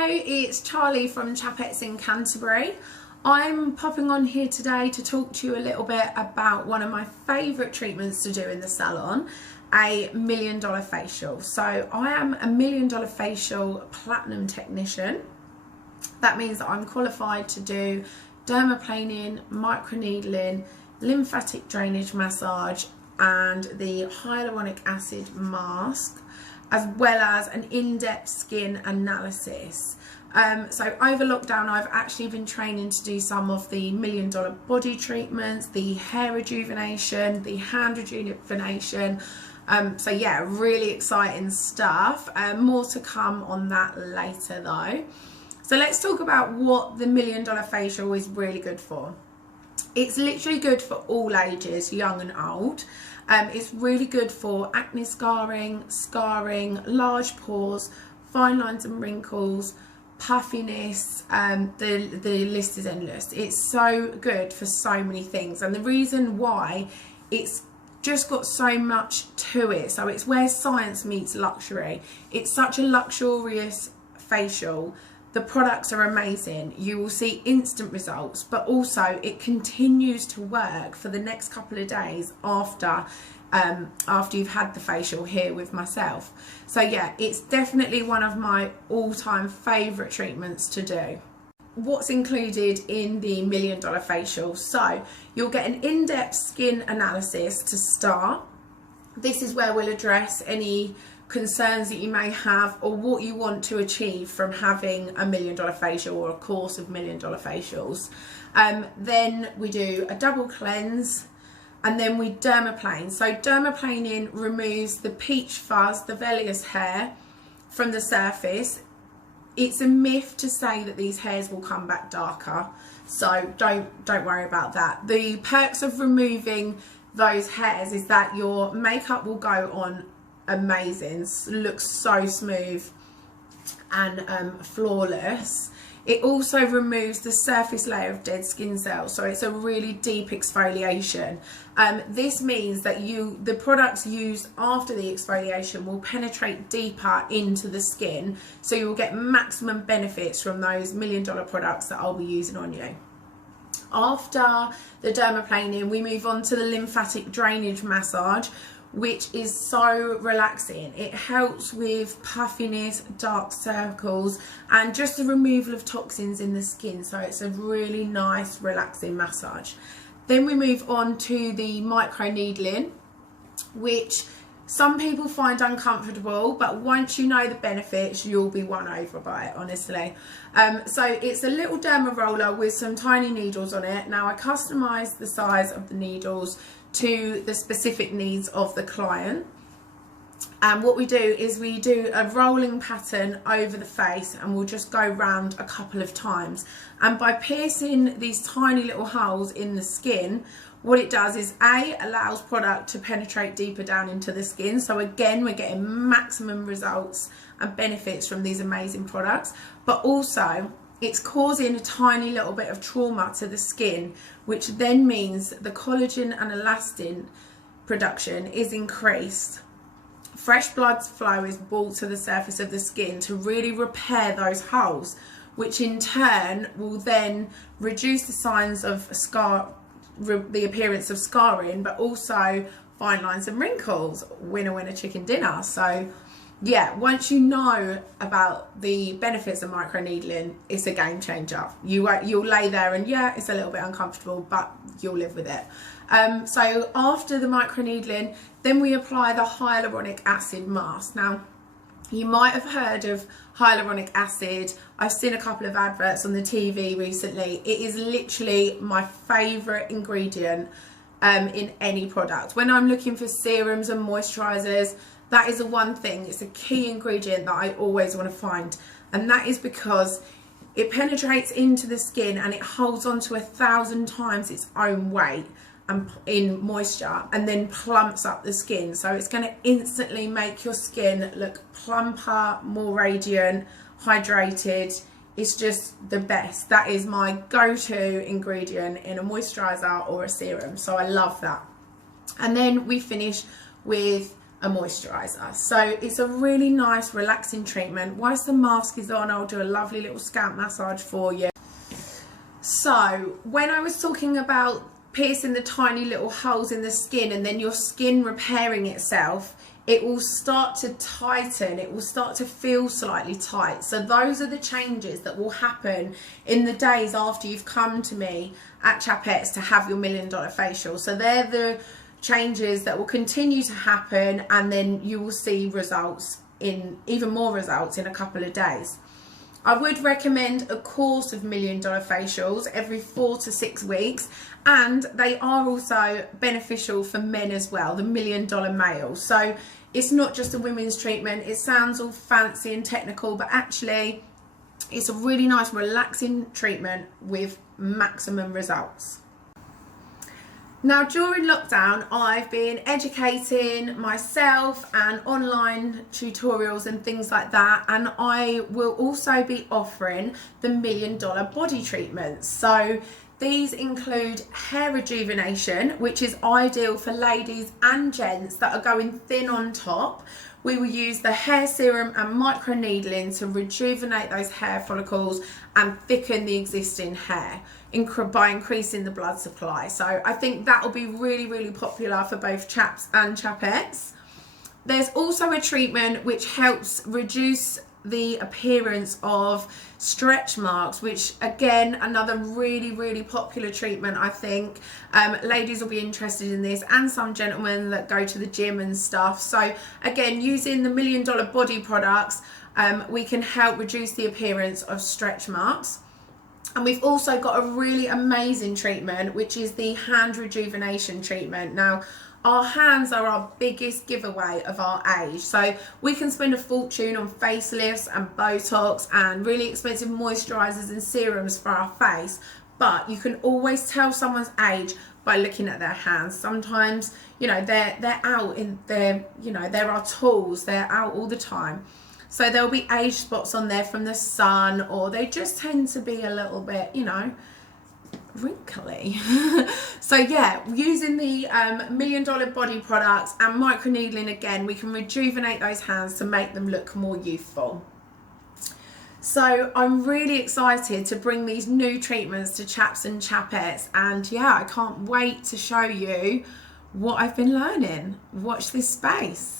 Hello, it's Charlie from Chapettes in Canterbury. I'm popping on here today to talk to you a little bit about one of my favourite treatments to do in the salon, a $1 million facial. So I am a $1 million facial platinum technician. That means that I'm qualified to do derma-planning, microneedling, lymphatic drainage massage and the hyaluronic acid mask, as well as an in-depth skin analysis. So over lockdown I've actually been training to do some of the $1 million body treatments, the hair rejuvenation, the hand rejuvenation. So yeah, really exciting stuff. More to come on that later though. So let's talk about what the $1 million facial is really good for. It's literally good for all ages, young and old. It's really good for acne scarring, large pores, fine lines and wrinkles, puffiness, the list is endless. It's so good for so many things, and the reason why, it's just got so much to it. So it's where science meets luxury. It's such a luxurious facial. The products are amazing. You will see instant results, but also it continues to work for the next couple of days after you've had the facial here with myself. So yeah, it's definitely one of my all-time favourite treatments to do. What's included in the $1 million facial? So you'll get an in-depth skin analysis to start. This is where we'll address any concerns that you may have or what you want to achieve from having a $1 million facial or a course of $1 million facials. Then we do a double cleanse, and then we dermaplane. So dermaplaning removes the peach fuzz, the vellus hair from the surface. It's a myth to say that these hairs will come back darker, so don't worry about that. The perks of removing those hairs is that your makeup will go on amazing, looks so smooth and flawless. It also removes the surface layer of dead skin cells, so it's a really deep exfoliation. This means that the products used after the exfoliation will penetrate deeper into the skin, so you will get maximum benefits from those $1 million products that I'll be using on you. After the dermaplaning, we move on to the lymphatic drainage massage, which is so relaxing. It helps with puffiness, dark circles, and just the removal of toxins in the skin. So it's a really nice, relaxing massage. Then we move on to the microneedling, which some people find uncomfortable, but once you know the benefits, you'll be won over by it, honestly. So it's a little derma roller with some tiny needles on it. Now I customise the size of the needles to the specific needs of the client, and what we do is we do a rolling pattern over the face, and we'll just go round a couple of times. And by piercing these tiny little holes in the skin, what it does is allows product to penetrate deeper down into the skin. So again, we're getting maximum results and benefits from these amazing products, but also it's causing a tiny little bit of trauma to the skin, which then means the collagen and elastin production is increased. Fresh blood flow is brought to the surface of the skin to really repair those holes, which in turn will then reduce the signs of the appearance of scarring, but also fine lines and wrinkles. Winner, winner, chicken dinner. So yeah, once you know about the benefits of microneedling, it's a game changer. You'll lay there and yeah, it's a little bit uncomfortable, but you'll live with it. So after the microneedling, then we apply the hyaluronic acid mask. Now, you might have heard of hyaluronic acid. I've seen a couple of adverts on the TV recently. It is literally my favourite ingredient in any product. When I'm looking for serums and moisturizers, that is the one thing, it's a key ingredient that I always want to find, and that is because it penetrates into the skin and it holds on to 1,000 times its own weight in moisture, and then plumps up the skin. So it's going to instantly make your skin look plumper, more radiant, hydrated. It's just the best. That is my go-to ingredient in a moisturizer or a serum, so I love that. And then we finish with a moisturizer. So it's a really nice relaxing treatment. Whilst the mask is on, I'll do a lovely little scalp massage for you. So when I was talking about piercing the tiny little holes in the skin and then your skin repairing itself, it will start to tighten, it will start to feel slightly tight. So those are the changes that will happen in the days after you've come to me at Chapette's to have your $1 million facial. So they're the changes that will continue to happen, and then you will see results, in even more results in a couple of days. I would recommend a course of $1 million facials every 4 to 6 weeks, and they are also beneficial for men as well, the $1 million male. So it's not just a women's treatment. It sounds all fancy and technical, but actually it's a really nice relaxing treatment with maximum results. Now, during lockdown, I've been educating myself and online tutorials and things like that, and I will also be offering the $1 million body treatments. So these include hair rejuvenation, which is ideal for ladies and gents that are going thin on top. We will use the hair serum and microneedling to rejuvenate those hair follicles and thicken the existing hair by increasing the blood supply. So I think that will be really, really popular for both chaps and chapettes. There's also a treatment which helps reduce the appearance of stretch marks, which again, another really, really popular treatment. I think ladies will be interested in this, and some gentlemen that go to the gym and stuff. So again, using the $1 million body products, we can help reduce the appearance of stretch marks. And we've also got a really amazing treatment, which is the hand rejuvenation treatment. Now, our hands are our biggest giveaway of our age. So we can spend a fortune on facelifts and Botox and really expensive moisturizers and serums for our face, but you can always tell someone's age by looking at their hands. Sometimes, you know, they're out in their, you know, there are tools, they're out all the time. So there'll be age spots on there from the sun, or they just tend to be a little bit, you know, wrinkly. So yeah, using the $1 million body products and microneedling, again, we can rejuvenate those hands to make them look more youthful. So I'm really excited to bring these new treatments to chaps and chapettes, and yeah, I can't wait to show you what I've been learning. Watch this space.